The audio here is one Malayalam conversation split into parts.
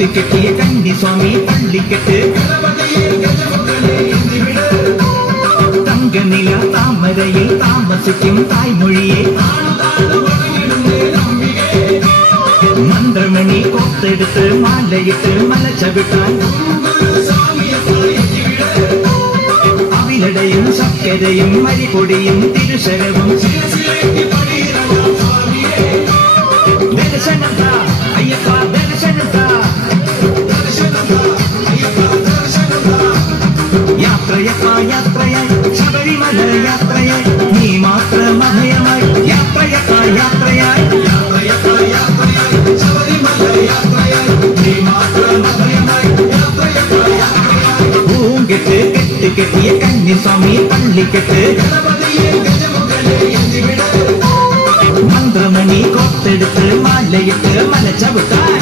കെട്ട് കെട്ടിയ കന്നിസ്വാമി പള്ളിക്കെട്ട് തങ്കനില താമരയിൽ താമസിക്കും തായ്മൊഴിയെ മന്ത്രമണി കോർത്തെടുത്ത് മാലയിട്ട് മല ചവിട്ടാൻ അവിലടയും ശർക്കരയും മരിപൊടിയും തിരുശരവും ദർശനത അയ്യപ്പ ദർശനത യാത്രയപ്പ യാത്രയായി ശബരിമല യാത്രയായി നീ മാത്രം അഭയമായി യാത്രയപ്പ യാത്രയായി യാത്രയപ്പ യാത്രയായി ശബരിമല യാത്രയായി നീ മാത്രം അഭയമായി യാത്രയപ്പ യാത്രയായി പൂങ്കെട്ട് കെട്ട് കെട്ടിയ കന്നിസ്വാമി പള്ളിക്കെട്ട് മന്ത്രമണി കോർത്തെടുത്ത് മാലയിട്ട് മല ചവിട്ടാൻ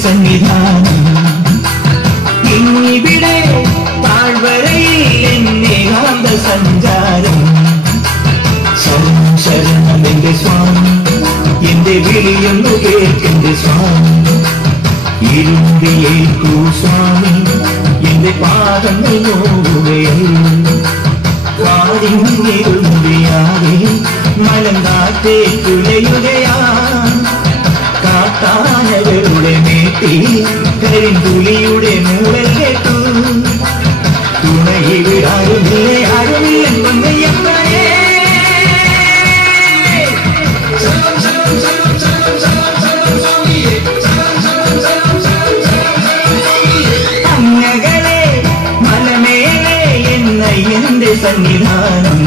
സന്നിധാനം ഇന്നിവിടെ താഴ്വരയിൽ എന്നേകാന്ത സഞ്ചാരം ശരണം ശരണം എന്റെ സ്വാമി എന്റെ വിളിയൊന്നു കേൾക്കെന്റെ സ്വാമി ഇരുണ്ടിയേൽക്കൂ സ്വാമി എന്റെ പാദങ്ങൾ നോവുകയല്ല വാരിഞ്ഞിരുണ്ടിയാതെ മലങ്കാറ്റേ തുലയുകയാ കാട്ടാനകളുടെ മേട്ടി കരിമ്പുലിയുടെ മൂടൽ കേട്ടു തുണയിവിടാരുമില്ലേ ആരുമില്ലെന്നയ്യപ്പനേ അങ്ങകളെ മലമേലെ എന്നയ്യന്റെ സന്നിധാനം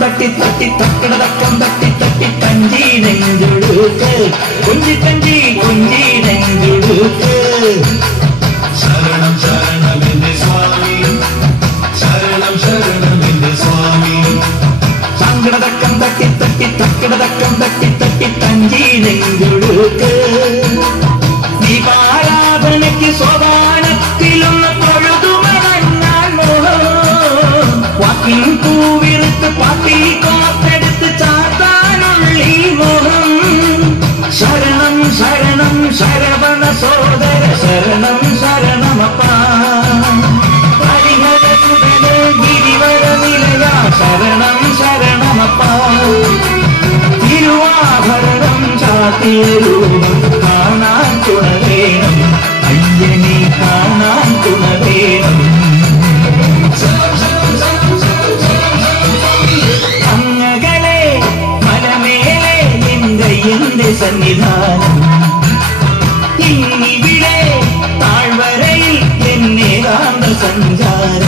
തട്ടി തട്ടി തക്കടതക്കം തട്ടി തട്ടി കഞ്ചി നെഞ്ചുടുക്ക് കുഞ്ചി കഞ്ചി കുഞ്ചി നെഞ്ചുടുക്ക് ശരണം ശരണം എന്റെ സ്വാമി ശരണം ശരണം എന്റെ സ്വാമി സങ്കടതക്കം തട്ടി തട്ടി തക്കടതക്കം തട്ടി തട്ടി കഞ്ചി നെഞ്ചുടുക്ക് ദീപാരാധനയ്ക്ക് സോപാനത്തിലൊന്ന് തൊഴുതുമടങ്ങാൻ വാക്കിൻ പൂവിറുത്ത് പാത്തി കോർത്തെടുത്ത് ചാത്താനുള്ളി മോഹം ശരണം ശരണം ശരവണ സോദര ശരണം ശരണമപ്പ ഹരിഹരസുതന ഗിരിവര നിലയ ശരണം ശരണമപ്പ തിരുവാഭരണം ചാത്തിയ രൂപം കാണാൻ തുണവേണം അയ്യനെ കാണാൻ തുണവേണം അങ്ങകളെ മലമേലെ എന്റെ സന്നിധാനം ഇന്നിവിടെ താഴ്വരയിൽ എന്നേകാന്ത സഞ്ചാരം